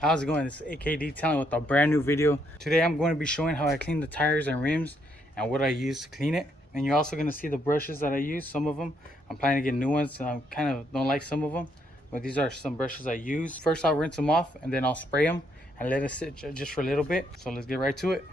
How's it going? It's AK Detailing with a brand new video. Today I'm going to be showing how I clean the tires and rims and what I use to clean it. And you're also going to see the brushes that I use. Some of them I'm planning to get new ones. I kind of don't like some of them, but these are some brushes I use. First I'll rinse them off and then I'll spray them and let it sit just for a little bit. So let's get right to it.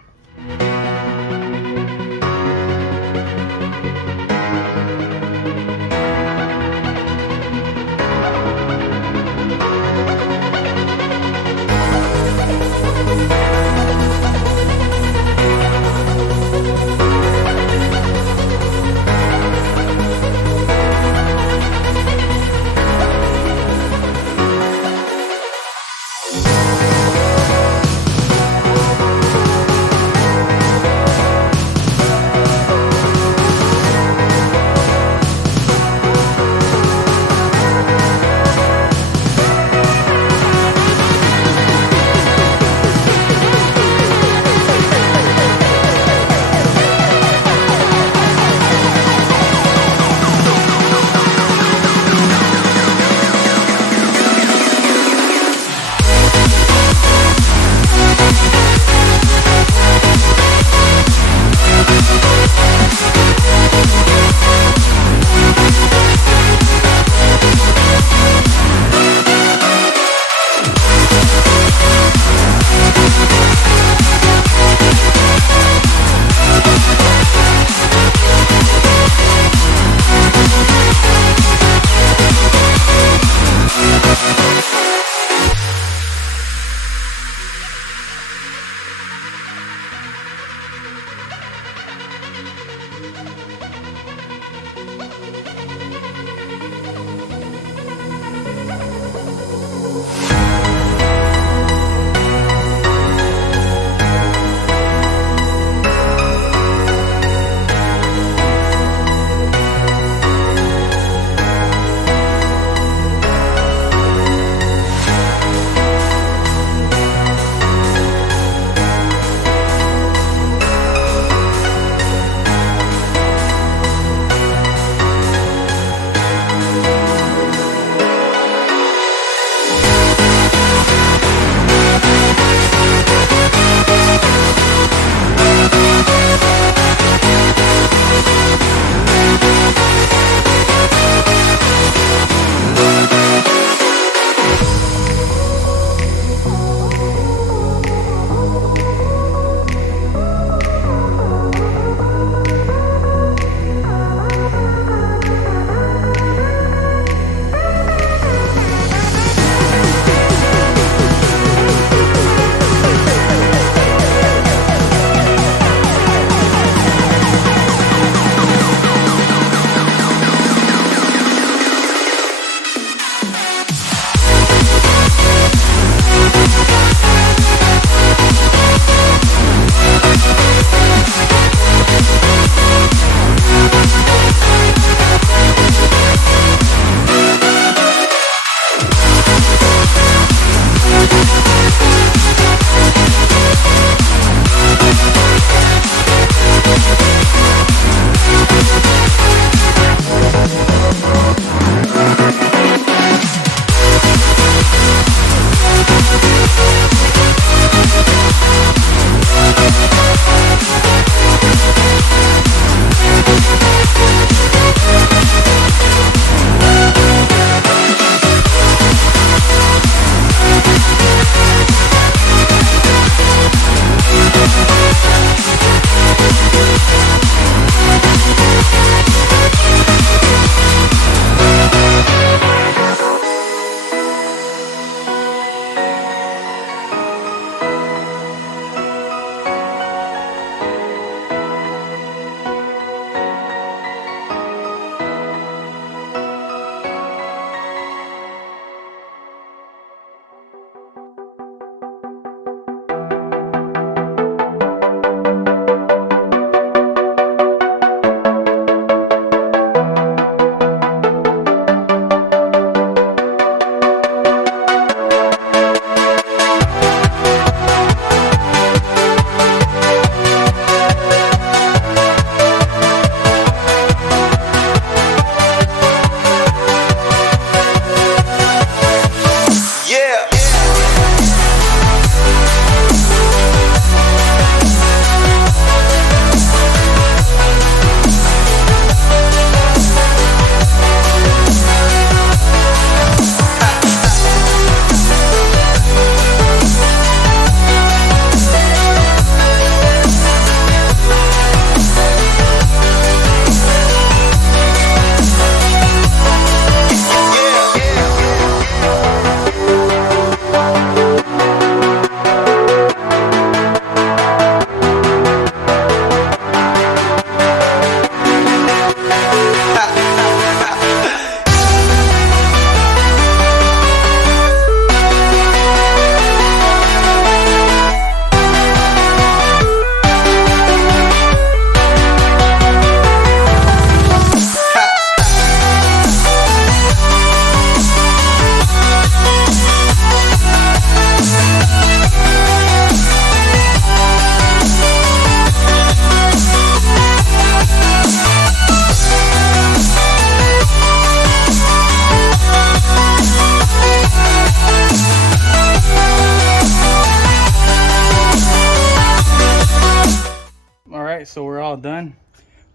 so we're all done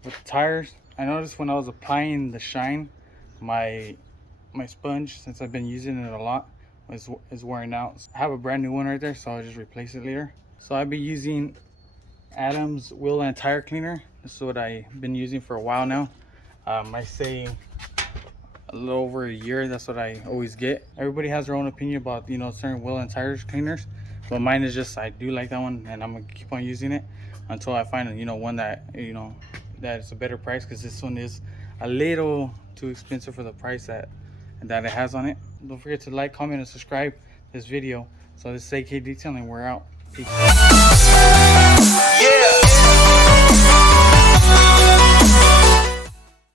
with the tires. I noticed when I was applying the shine, my sponge, since I've been using it a lot, is wearing out. I have a brand new one right there, so I'll just replace it later. So I've been using Adam's wheel and tire cleaner. This is what I've been using for a while now. I say a little over a year. That's what I always get. Everybody has their own opinion about, you know, certain wheel and tires cleaners, but mine is just, I do like that one, and I'm gonna keep on using it until I find, you know, one that, you know, that is a better price, because this one is a little too expensive for the price that it has on it. Don't forget to like, comment, and subscribe this video. So this is AK Detailing. We're out. Peace.